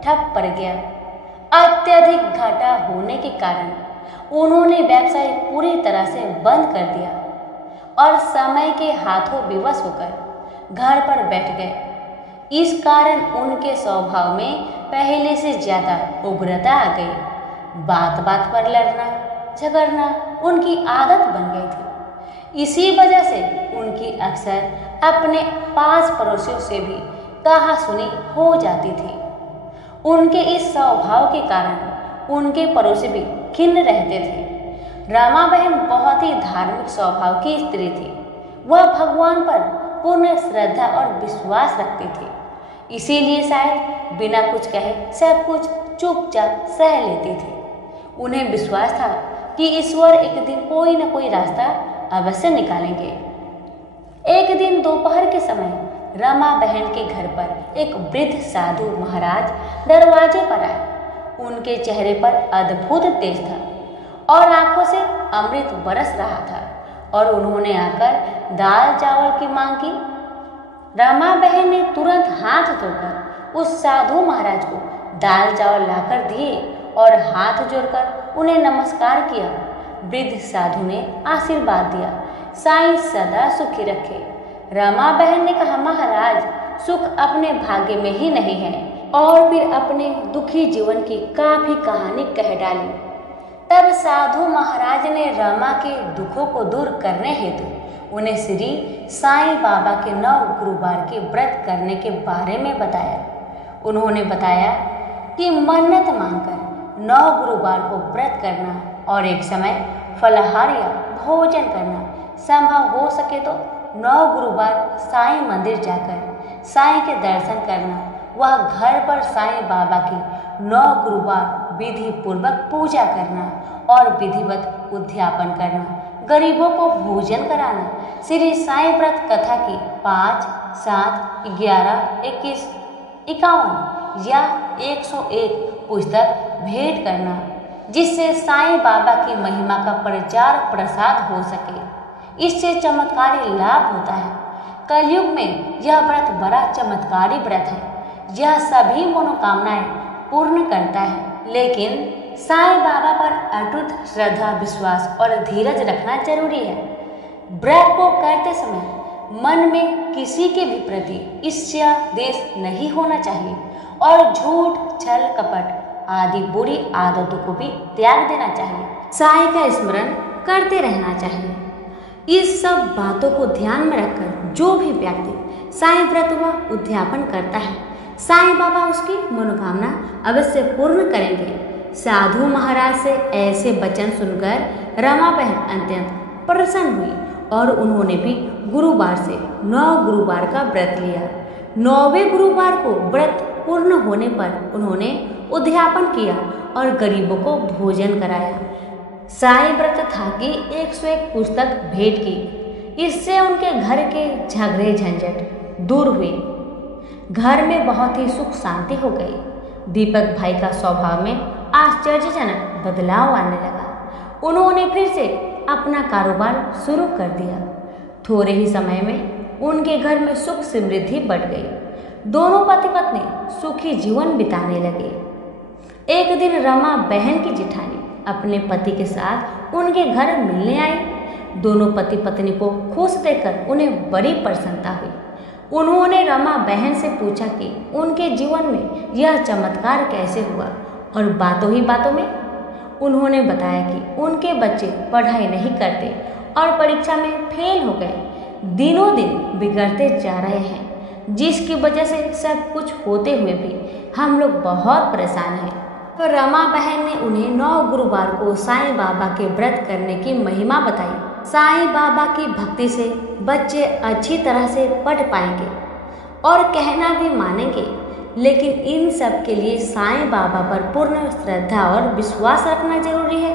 ठप पड़ गया। अत्यधिक घाटा होने के कारण उन्होंने व्यवसाय पूरी तरह से बंद कर दिया और समय के हाथों विवश होकर घर पर बैठ गए। इस कारण उनके स्वभाव में पहले से ज्यादा उग्रता आ गई। बात बात पर लड़ना झगड़ना उनकी आदत बन गई थी। इसी वजह से उनकी अक्सर अपने पास पड़ोसियों से भी कहा सुनी हो जाती थी। उनके इस स्वभाव के कारण उनके पड़ोसी भी खिन्न रहते थे। रमा बहन बहुत ही धार्मिक स्वभाव की स्त्री थी। वह भगवान पर पूर्ण श्रद्धा और विश्वास रखती थी। इसीलिए शायद बिना कुछ कहे सब कुछ चुपचाप सह लेती थी। उन्हें विश्वास था कि ईश्वर एक दिन कोई न कोई रास्ता अवश्य निकालेंगे। एक दिन दोपहर के समय रमा बहन के घर पर एक वृद्ध साधु महाराज दरवाजे पर आए। उनके चेहरे पर अद्भुत तेज था और आंखों से अमृत बरस रहा था और उन्होंने आकर दाल चावल की मांग की। रमा बहन ने तुरंत हाथ धोकर उस साधु महाराज को दाल चावल लाकर दिए और हाथ जोड़कर उन्हें नमस्कार किया। वृद्ध साधु ने आशीर्वाद दिया, साईं सदा सुखी रखे। रमा बहन ने कहा, महाराज सुख अपने भाग्य में ही नहीं है, और फिर अपने दुखी जीवन की काफी कहानी कह डाली। तब साधु महाराज ने रमा के दुखों को दूर करने हेतु उन्हें श्री साईं बाबा के 9 गुरुवार के व्रत करने के बारे में बताया। उन्होंने बताया कि मन्नत मांगकर 9 गुरुवार को व्रत करना और एक समय फलाहार या भोजन करना, संभव हो सके तो 9 गुरुवार साईं मंदिर जाकर साईं के दर्शन करना, वह घर पर साईं बाबा की 9 गुरुवार विधि पूर्वक पूजा करना और विधिवत उद्यापन करना, गरीबों को भोजन कराना, श्री साईं व्रत कथा की 5, 7, 11, 21, 51 या 101 पुस्तक भेंट करना, जिससे साईं बाबा की महिमा का प्रचार प्रसार हो सके। इससे चमत्कारी लाभ होता है। कलयुग में यह व्रत बड़ा चमत्कारी व्रत है। यह सभी मनोकामनाएं पूर्ण करता है, लेकिन साईं बाबा पर अटूट श्रद्धा, विश्वास और धीरज रखना जरूरी है। व्रत को करते समय मन में किसी के भी प्रति ईर्ष्या, द्वेष नहीं होना चाहिए और झूठ, छल, कपट आदि बुरी आदतों को भी त्याग देना चाहिए। साईं का स्मरण करते रहना चाहिए। इस सब बातों को ध्यान में रखकर जो भी व्यक्ति साईं व्रत व उद्यापन करता है, साईं बाबा उसकी मनोकामना अवश्य पूर्ण करेंगे। साधु महाराज से ऐसे वचन सुनकर रमा बहन अत्यंत प्रसन्न हुई और उन्होंने भी गुरुवार से 9 गुरुवार का व्रत लिया। 9वें गुरुवार को व्रत पूर्ण होने पर उन्होंने उद्यापन किया और गरीबों को भोजन कराया। साईं व्रत था कि 101 पुस्तक भेंट की। इससे उनके घर के झगड़े झंझट दूर हुए। घर में बहुत ही सुख शांति हो गई। दीपक भाई का स्वभाव में आश्चर्यजनक बदलाव आने लगा। उन्होंने फिर से अपना कारोबार शुरू कर दिया। थोड़े ही समय में उनके घर में सुख समृद्धि बढ़ गई। दोनों पति पत्नी सुखी जीवन बिताने लगे। एक दिन रमा बहन की जिठानी अपने पति के साथ उनके घर मिलने आई। दोनों पति पत्नी को खुश देखकर उन्हें बड़ी प्रसन्नता हुई। उन्होंने रमा बहन से पूछा कि उनके जीवन में यह चमत्कार कैसे हुआ, और बातों ही बातों में उन्होंने बताया कि उनके बच्चे पढ़ाई नहीं करते और परीक्षा में फेल हो गए, दिनों दिन बिगड़ते जा रहे हैं, जिसकी वजह से सब कुछ होते हुए भी हम लोग बहुत परेशान हैं। तो रमा बहन ने उन्हें 9 गुरुवार को साईं बाबा के व्रत करने की महिमा बताई। साईं बाबा की भक्ति से बच्चे अच्छी तरह से पढ़ पाएंगे और कहना भी मानेंगे, लेकिन इन सब के लिए साईं बाबा पर पूर्ण श्रद्धा और विश्वास रखना जरूरी है।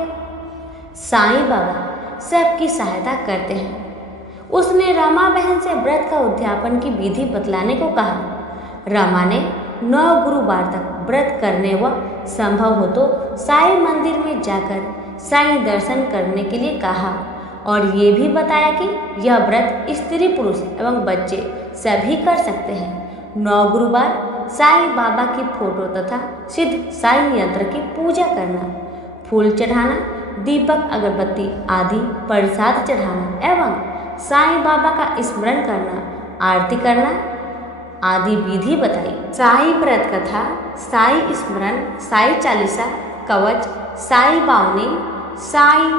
साईं बाबा सबकी सहायता करते हैं। उसने रमा बहन से व्रत का उद्यापन की विधि बतलाने को कहा। रमा ने 9 गुरुवार तक व्रत करने व संभव हो तो साईं मंदिर में जाकर साईं दर्शन करने के लिए कहा और ये भी बताया कि यह व्रत स्त्री पुरुष एवं बच्चे सभी कर सकते हैं। 9 गुरुवार साईं बाबा की फोटो तथा सिद्ध साईं यंत्र की पूजा करना, फूल चढ़ाना, दीपक अगरबत्ती आदि प्रसाद चढ़ाना एवं साईं बाबा का स्मरण करना, आरती करना आदि विधि बताई। साईं व्रत कथा, साईं स्मरण, साईं चालीसा, कवच, साईं बावनी, साईं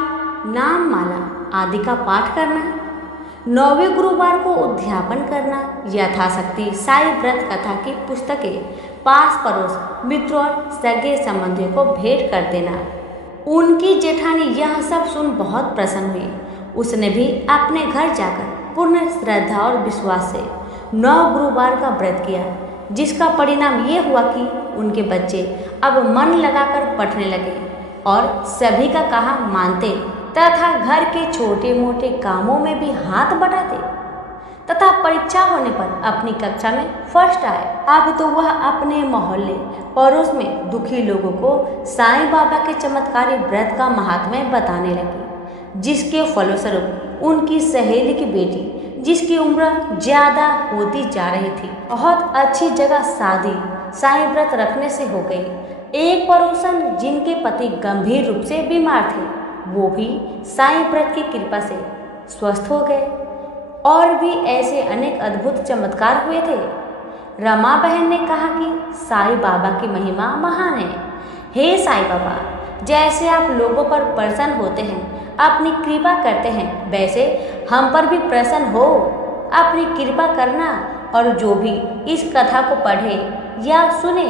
नाम माला आदि का पाठ करना, 9वें गुरुवार को उद्यापन करना, यथाशक्ति साईं व्रत कथा की पुस्तकें पास पड़ोस मित्रों और सगे संबंधियों को भेंट कर देना। उनकी जेठानी यह सब सुन बहुत प्रसन्न हुई। उसने भी अपने घर जाकर पूर्ण श्रद्धा और विश्वास से 9 गुरुवार का व्रत किया, जिसका परिणाम ये हुआ कि उनके बच्चे अब मन लगाकर पढ़ने लगे और सभी का कहा मानते तथा घर के छोटे मोटे कामों में भी हाथ बटाते तथा परीक्षा होने पर अपनी कक्षा में फर्स्ट आए। अब तो वह अपने मोहल्ले पड़ोस में दुखी लोगों को साईं बाबा के चमत्कारी व्रत का महात्म्य बताने लगी, जिसके फलस्वरूप उनकी सहेली की बेटी, जिसकी उम्र ज्यादा होती जा रही थी, बहुत अच्छी जगह शादी साईं व्रत रखने से हो गई। एक पड़ोसन जिनके पति गंभीर रूप से बीमार थे, वो भी साईं व्रत की कृपा से स्वस्थ हो गए। और भी ऐसे अनेक अद्भुत चमत्कार हुए थे। रमा बहन ने कहा कि साईं बाबा की महिमा महान है। हे साईं बाबा, जैसे आप लोगों पर प्रसन्न होते हैं, अपनी कृपा करते हैं, वैसे हम पर भी प्रसन्न हो, अपनी कृपा करना और जो भी इस कथा को पढ़े या सुने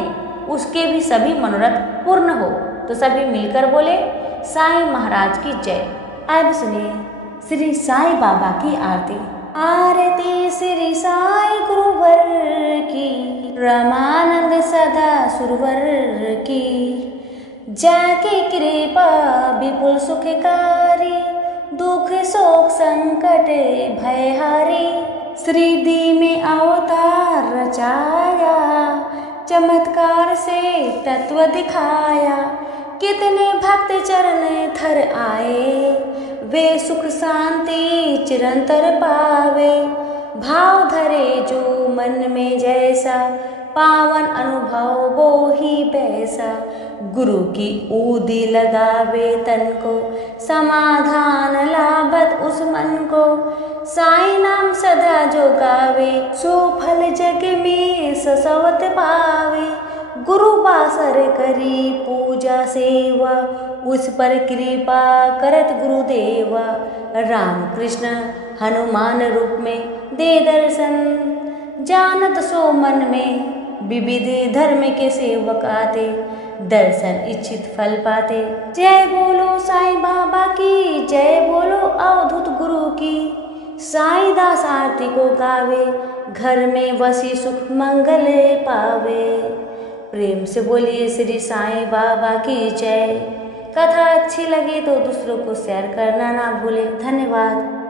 उसके भी सभी मनोरथ पूर्ण हो। तो सभी मिलकर बोले साईं महाराज की जय। अब सुनिए श्री साईं बाबा की आरती। आरती श्री साईं गुरुवर की, रमानंद सदा सुरवर की, जाकी कृपा विपुल सुखकारी, दुख शोक संकट भयहारी, श्रीदी में अवतार रचाया, चमत्कार से तत्व दिखाया, कितने भक्त चरण थर आए, वे सुख शांति चिरंतर पावे, भाव धरे जो मन में जैसा, पावन अनुभव वो ही बैसा, गुरु की ऊदी लगावे तन को, समाधान लाभत उस मन को, साईं नाम सदा जो गावे, सो फल जग में ससवत पावे, गुरु बासर करी पूजा सेवा, उस पर कृपा करत गुरुदेवा, राम कृष्ण हनुमान रूप में दे दर्शन, जानत सो मन में विविध धर्म के सेवक आते, दर्शन इच्छित फल पाते। जय बोलो साईं बाबा की, जय बोलो अवधूत गुरु की, साईं दास आरती को गावे, घर में वसी सुख मंगल पावे। प्रेम से बोलिए श्री साईं बाबा की जय। कथा अच्छी लगी तो दूसरों को शेयर करना ना भूले। धन्यवाद।